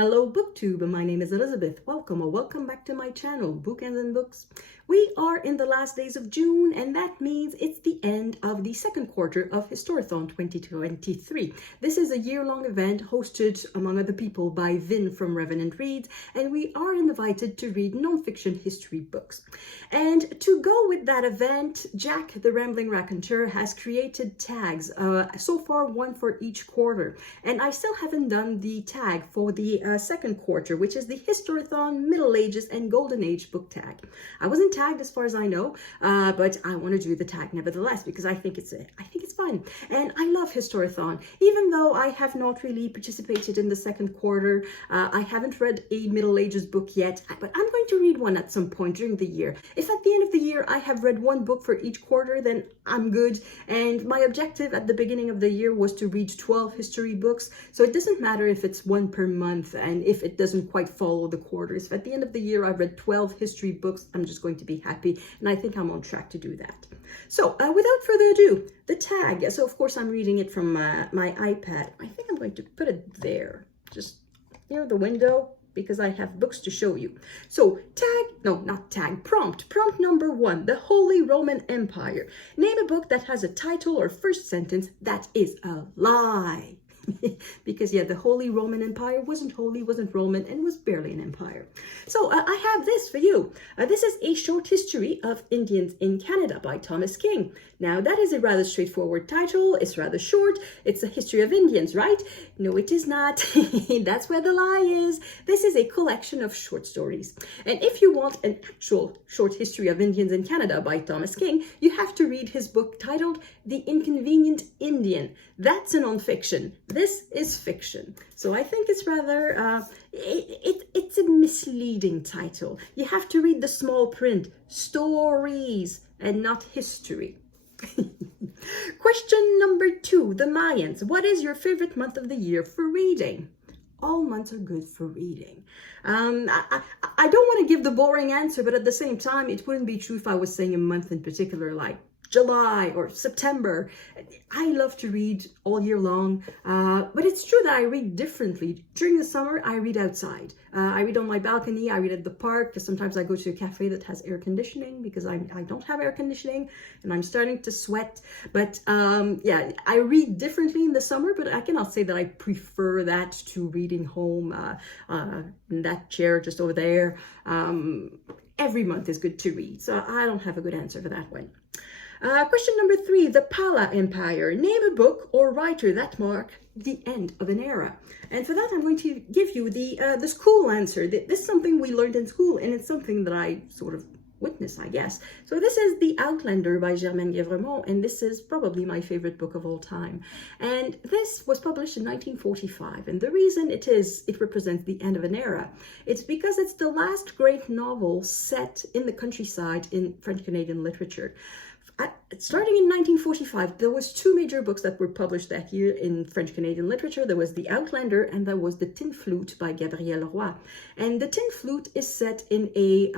Hello BookTube, my name is Elizabeth. Welcome or welcome back to my channel, Bookends and Books. We are in the last days of June, and that means it's the end of the second quarter of Historathon 2023. This is a year-long event hosted, among other people, by Vin from Revenant Reads, and we are invited to read non-fiction history books. And to go with that event, Jack, the Rambling Raconteur, has created tags, so far one for each quarter. And I still haven't done the tag for the second quarter, which is the Historathon Middle Ages and Golden Age book tag. I wasn't tagged as far as I know, but I want to do the tag nevertheless because I think it's fun, and I love Historathon. Even though I have not really participated in the second quarter, I haven't read a Middle Ages book yet, but I'm going to read one at some point during the year. If at the end of the year I have read one book for each quarter, then I'm good. And my objective at the beginning of the year was to read 12 history books, so it doesn't matter if it's one per month and if it doesn't quite follow the quarters. If at the end of the year I've read 12 history books, I'm just going to be happy, and I think I'm on track to do that. So without further ado, the tag. So of course I'm reading it from my iPad. I think I'm going to put it there, just near the window, because I have books to show you. So prompt number 1, the Holy Roman Empire. Name a book that has a title or first sentence that is a lie. Because yeah, the Holy Roman Empire wasn't holy, wasn't Roman, and was barely an empire. So I have this for you. This is A Short History of Indians in Canada by Thomas King. Now that is a rather straightforward title. It's rather short. It's a history of Indians, right? No, it is not. That's where the lie is. This is a collection of short stories. And if you want an actual short history of Indians in Canada by Thomas King, you have to read his book titled The Inconvenient Indian. That's a non-fiction. This is fiction. So I think it's rather, it's a misleading title. You have to read the small print, stories and not history. Question number 2, the Mayans. What is your favorite month of the year for reading? All months are good for reading. I don't want to give the boring answer, but at the same time, it wouldn't be true if I was saying a month in particular, like July or September. I love to read all year long, but it's true that I read differently. During the summer, I read outside. I read on my balcony, I read at the park, because sometimes I go to a cafe that has air conditioning because I don't have air conditioning and I'm starting to sweat. But yeah, I read differently in the summer, but I cannot say that I prefer that to reading home in that chair just over there. Every month is good to read, so I don't have a good answer for that one. Question number 3, the Pāla Empire. Name a book or writer that marked the end of an era. And for that, I'm going to give you the school answer. This is something we learned in school, and it's something that I sort of witness, I guess. So this is The Outlander by Germaine Guévremont, and this is probably my favorite book of all time. And this was published in 1945, and the reason it represents the end of an era, it's because it's the last great novel set in the countryside in French-Canadian literature. Starting in 1945, there was 2 major books that were published that year in French-Canadian literature. There was The Outlander, and there was The Tin Flute by Gabriel Leroy. And The Tin Flute is set in a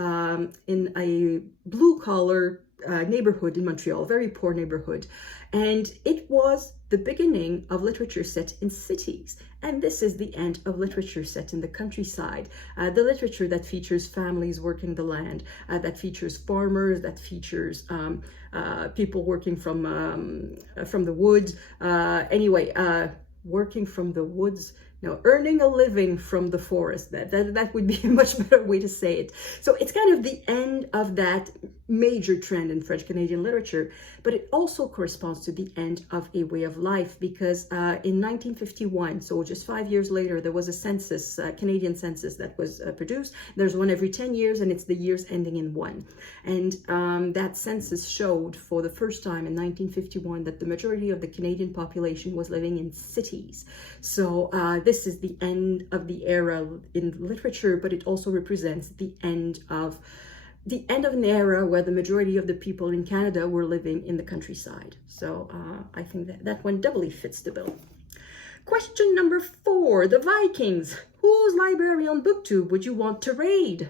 blue-collar neighborhood in Montreal, very poor neighborhood. And it was the beginning of literature set in cities. And this is the end of literature set in the countryside. The literature that features families working the land, that features farmers, that features people working from the woods. Working from the woods. No, earning a living from the forest. That would be a much better way to say it. So it's kind of the end of that major trend in French-Canadian literature, but it also corresponds to the end of a way of life, because in 1951, so just 5 years later, there was a census, Canadian census that was produced. There's one every 10 years, and it's the years ending in 1. And that census showed for the first time in 1951 that the majority of the Canadian population was living in cities. So this is the end of the era in literature, but it also represents the end of an era where the majority of the people in Canada were living in the countryside. So I think that one doubly fits the bill. Question number 4, the Vikings. Whose library on BookTube would you want to raid?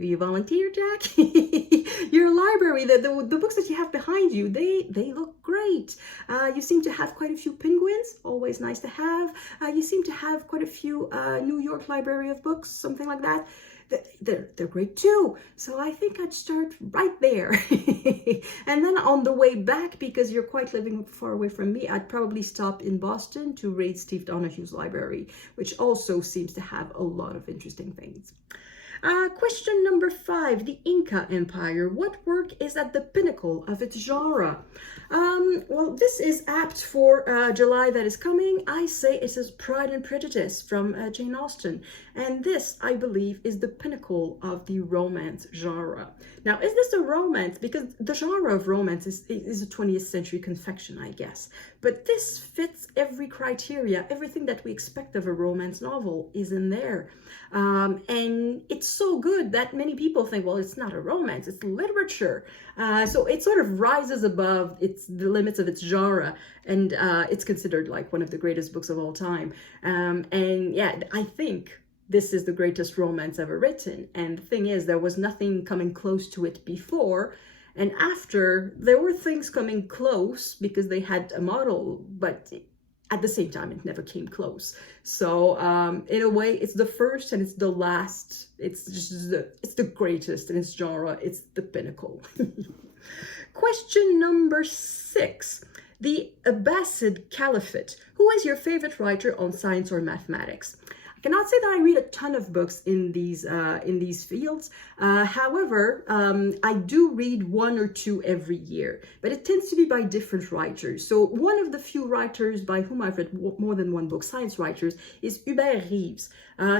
Do you volunteer, Jack? Your library, the books that you have behind you, they look great. You seem to have quite a few penguins, always nice to have. You seem to have quite a few New York Library of Books, something like that. They're great too. So I think I'd start right there. And then on the way back, because you're quite living far away from me, I'd probably stop in Boston to read Steve Donahue's library, which also seems to have a lot of interesting things. Question number 5, the Inca Empire. What work is at the pinnacle of its genre? Well, this is apt for July that is coming. I say it is Pride and Prejudice from Jane Austen. And this, I believe, is the pinnacle of the romance genre. Now, is this a romance? Because the genre of romance is a 20th century confection, I guess. But this fits every criteria. Everything that we expect of a romance novel is in there. And it's so good that many people think, well, it's not a romance, it's literature. So it sort of rises above the limits of its genre, and it's considered like one of the greatest books of all time. And yeah, I think this is the greatest romance ever written. And the thing is, there was nothing coming close to it before. And after, there were things coming close because they had a model, but at the same time, it never came close. So in a way, it's the first and it's the last. It's the greatest in its genre. It's the pinnacle. Question number 6. The Abbasid Caliphate. Who is your favorite writer on science or mathematics? I cannot say that I read a ton of books in these fields. However, I do read 1 or 2 every year, but it tends to be by different writers. So one of the few writers by whom I've read more than one book, science writers, is Hubert Reeves.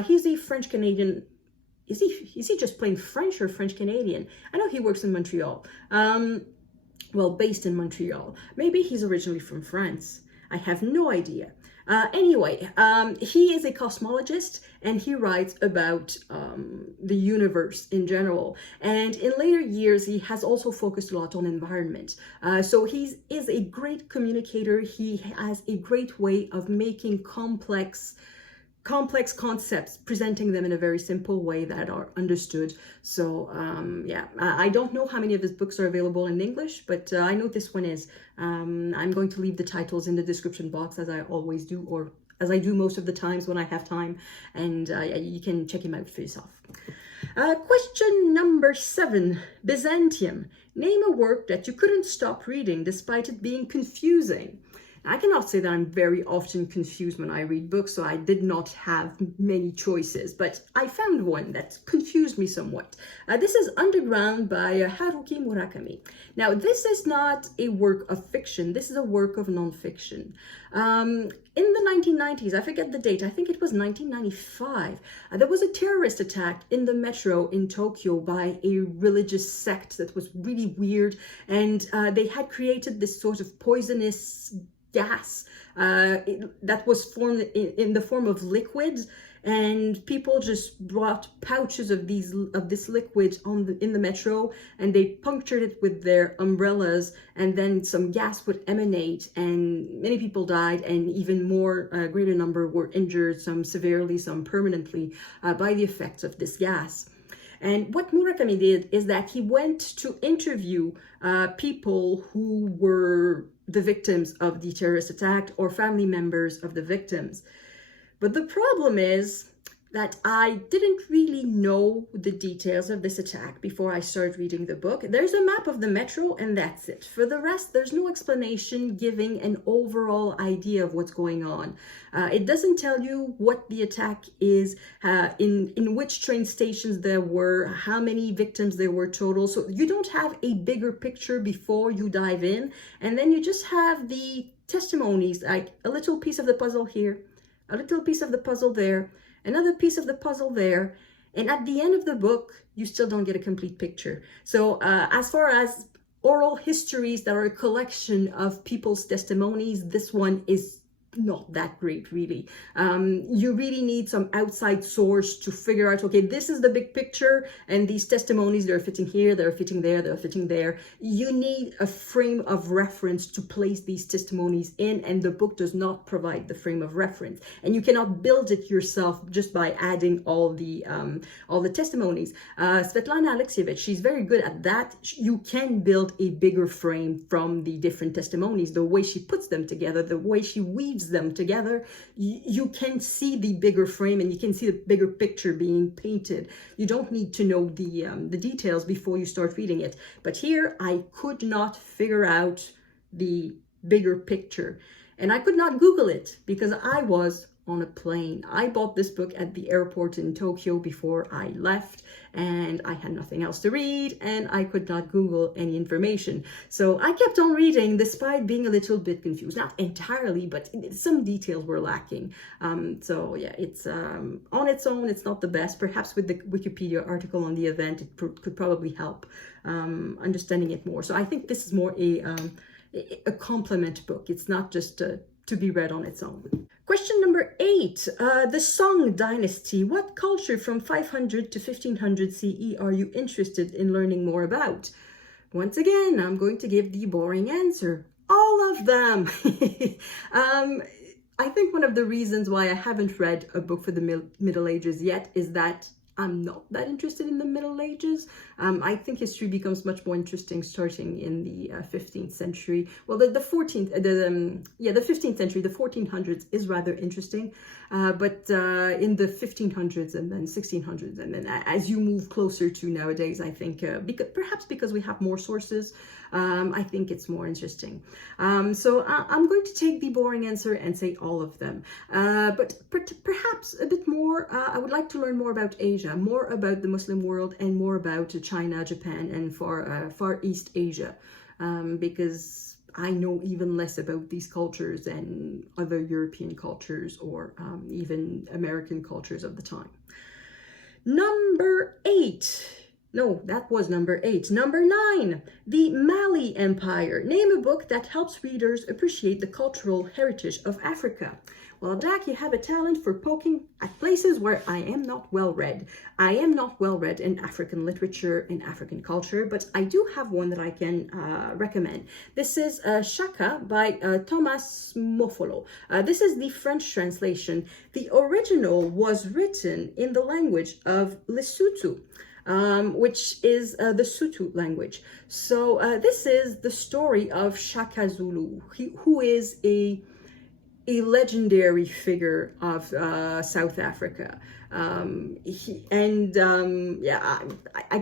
He's a French-Canadian. Is he just plain French or French-Canadian? I know he works in Montreal. Well, based in Montreal. Maybe he's originally from France. I have no idea. Anyway, he is a cosmologist and he writes about the universe in general. And in later years, he has also focused a lot on environment. So he is a great communicator. He has a great way of making complex concepts, presenting them in a very simple way that are understood. So yeah, I don't know how many of his books are available in English, but I know this one is. I'm going to leave the titles in the description box, as I always do, or as I do most of the times when I have time, and you can check him out for yourself. Question number 7, Byzantium. Name a work that you couldn't stop reading despite it being confusing. I cannot say that I'm very often confused when I read books, so I did not have many choices, but I found one that confused me somewhat. This is Underground by Haruki Murakami. Now, this is not a work of fiction. This is a work of nonfiction. In the 1990s, I forget the date, I think it was 1995, there was a terrorist attack in the metro in Tokyo by a religious sect that was really weird, and they had created this sort of poisonous gas that was formed in the form of liquids, and people just brought pouches of this liquid in the metro, and they punctured it with their umbrellas, and then some gas would emanate, and many people died, and even more, a greater number were injured, some severely, some permanently, by the effects of this gas. And what Murakami did is that he went to interview people who were the victims of the terrorist attack or family members of the victims. But the problem is that I didn't really know the details of this attack before I started reading the book. There's a map of the metro and that's it. For the rest, there's no explanation giving an overall idea of what's going on. It doesn't tell you what the attack is, in which train stations there were, how many victims there were total. So you don't have a bigger picture before you dive in. And then you just have the testimonies, like a little piece of the puzzle here, a little piece of the puzzle there, another piece of the puzzle there, and at the end of the book, you still don't get a complete picture. So as far as oral histories that are a collection of people's testimonies, this one is not that great, really. You really need some outside source to figure out, okay, this is the big picture, and these testimonies, they're fitting here, they're fitting there, they're fitting there. You need a frame of reference to place these testimonies in, and the book does not provide the frame of reference. And you cannot build it yourself just by adding all the testimonies. Svetlana Alexievich, she's very good at that. You can build a bigger frame from the different testimonies, the way she puts them together, the way she weaves them together. You can see the bigger frame, and you can see the bigger picture being painted. You don't need to know the details before you start reading it. But here I could not figure out the bigger picture, and I could not Google it because I was on a plane. I bought this book at the airport in Tokyo before I left, and I had nothing else to read, and I could not Google any information. So I kept on reading despite being a little bit confused. Not entirely, but some details were lacking. So yeah, it's on its own, it's not the best. Perhaps with the Wikipedia article on the event, it could probably help understanding it more. So I think this is more a complement book. It's not just to be read on its own. Question number 8, the Song Dynasty. What culture from 500 to 1500 CE are you interested in learning more about? Once again, I'm going to give the boring answer. All of them. I think one of the reasons why I haven't read a book for the Middle Ages yet is that I'm not that interested in the Middle Ages. I think history becomes much more interesting starting in the 15th century. Well, the 15th century, the 1400s is rather interesting, but in the 1500s and then 1600s, and then as you move closer to nowadays, I think perhaps because we have more sources, I think it's more interesting. So I'm going to take the boring answer and say all of them. But perhaps a bit more, I would like to learn more about Asia, more about the Muslim world, and more about China, Japan, and Far East Asia, because I know even less about these cultures than other European cultures or even American cultures of the time. Number 8. No, that was number 8. Number 9, the Pāla Empire. Name a book that helps readers appreciate the cultural heritage of Africa. Well, Jack, you have a talent for poking at places where I am not well read. I am not well read in African literature and African culture, but I do have one that I can recommend. This is Shaka by Thomas Mofolo. This is the French translation. The original was written in the language of Lesotho, which is the Sotho language. So this is the story of Shaka Zulu, who is a legendary figure of South Africa. I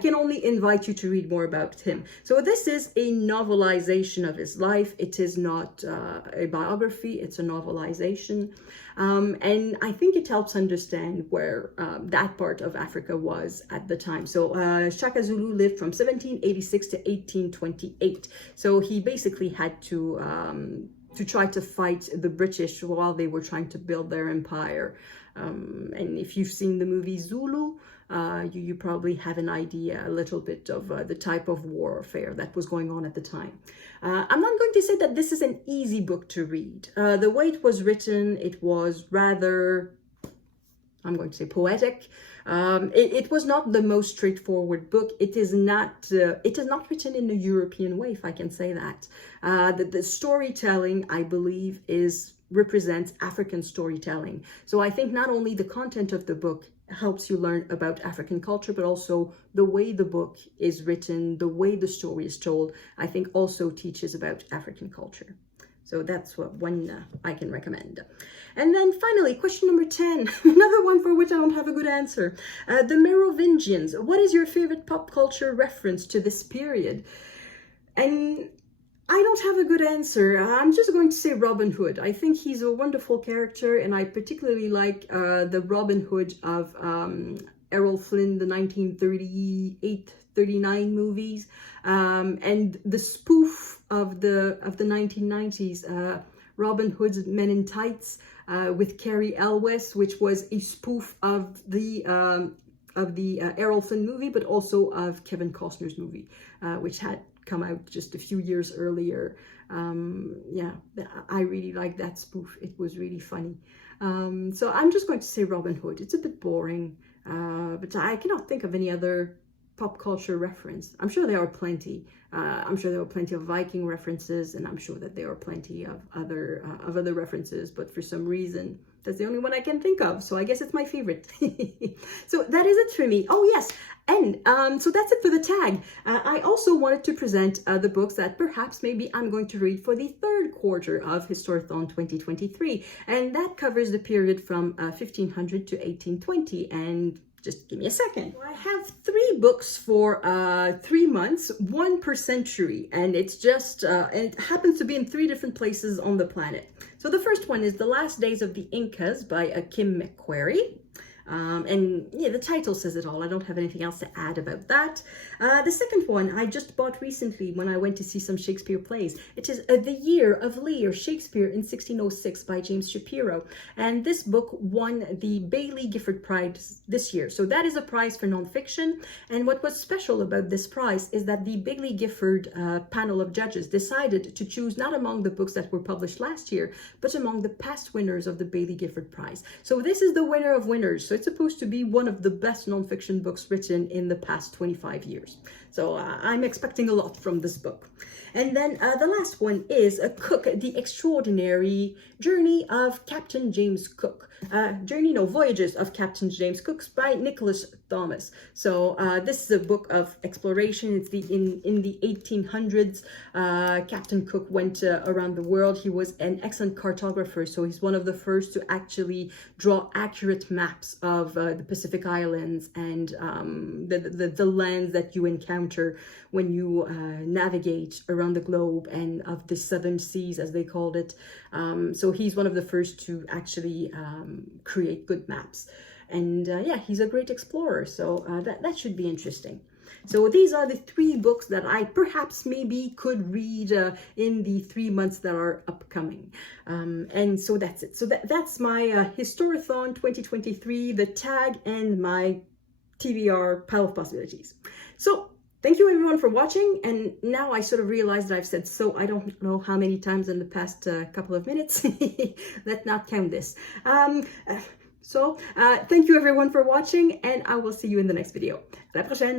can only invite you to read more about him. So this is a novelization of his life. It is not a biography, it's a novelization. And I think it helps understand where that part of Africa was at the time. So Shaka Zulu lived from 1786 to 1828. So he basically had to try to fight the British while they were trying to build their empire. And if you've seen the movie Zulu, you probably have an idea a little bit of the type of warfare that was going on at the time. I'm not going to say that this is an easy book to read. The way it was written, it was rather, I'm going to say, poetic. It was not the most straightforward book. It is not written in a European way, if I can say that. The storytelling, I believe, represents African storytelling. So I think not only the content of the book helps you learn about African culture, but also the way the book is written, the way the story is told, I think also teaches about African culture. So that's one I can recommend. And then finally, question number 10, another one for which I don't have a good answer. The Merovingians. What is your favorite pop culture reference to this period? And I don't have a good answer. I'm just going to say Robin Hood. I think he's a wonderful character, and I particularly like the Robin Hood of Errol Flynn, the 1938-39 movies, and the spoof of the 1990s, Robin Hood's Men in Tights with Cary Elwes, which was a spoof of the Errol Flynn movie, but also of Kevin Costner's movie, which had come out just a few years earlier. Yeah, I really like that spoof. It was really funny. So I'm just going to say Robin Hood. It's a bit boring, but I cannot think of any other pop culture reference. I'm sure there are plenty. I'm sure there were plenty of Viking references, and I'm sure that there are plenty of other references, but for some reason that's the only one I can think of, so I guess it's my favorite. So that is it for me. Oh yes, and so that's it for the tag. I also wanted to present the books that perhaps maybe I'm going to read for the third quarter of Historathon 2023, and that covers the period from 1500 to 1820, and just give me a second. I have 3 books for 3 months, 1 per century, and it's just, it happens to be in 3 different places on the planet. So the first one is The Last Days of the Incas by Kim McQuarrie. And yeah, the title says it all. I don't have anything else to add about that. The second one I just bought recently when I went to see some Shakespeare plays. It is The Year of Lear, Shakespeare in 1606 by James Shapiro. And this book won the Baillie Gifford Prize this year. So that is a prize for nonfiction. And what was special about this prize is that the Baillie Gifford panel of judges decided to choose not among the books that were published last year, but among the past winners of the Baillie Gifford Prize. So this is the winner of winners. So it's supposed to be one of the best nonfiction books written in the past 25 years. So I'm expecting a lot from this book. And then the last one is Cook, The Extraordinary Journey of Captain James Cook. Voyages of Captain James Cook by Nicholas Thomas. So this is a book of exploration. It's in the 1800s. Captain Cook went around the world. He was an excellent cartographer, so he's one of the first to actually draw accurate maps of the Pacific Islands and the lands that you encounter when you navigate around the globe, and of the southern seas, as they called it. So he's one of the first to actually create good maps. And yeah, he's a great explorer, so that should be interesting. So these are the 3 books that I perhaps maybe could read in the 3 months that are upcoming. And so that's it. So that's my Historathon 2023, the tag, and my TBR pile of possibilities. So thank you everyone for watching. And now I sort of realized that I've said so I don't know how many times in the past couple of minutes. Let's not count this. So thank you everyone for watching, and I will see you in the next video. À la prochaine!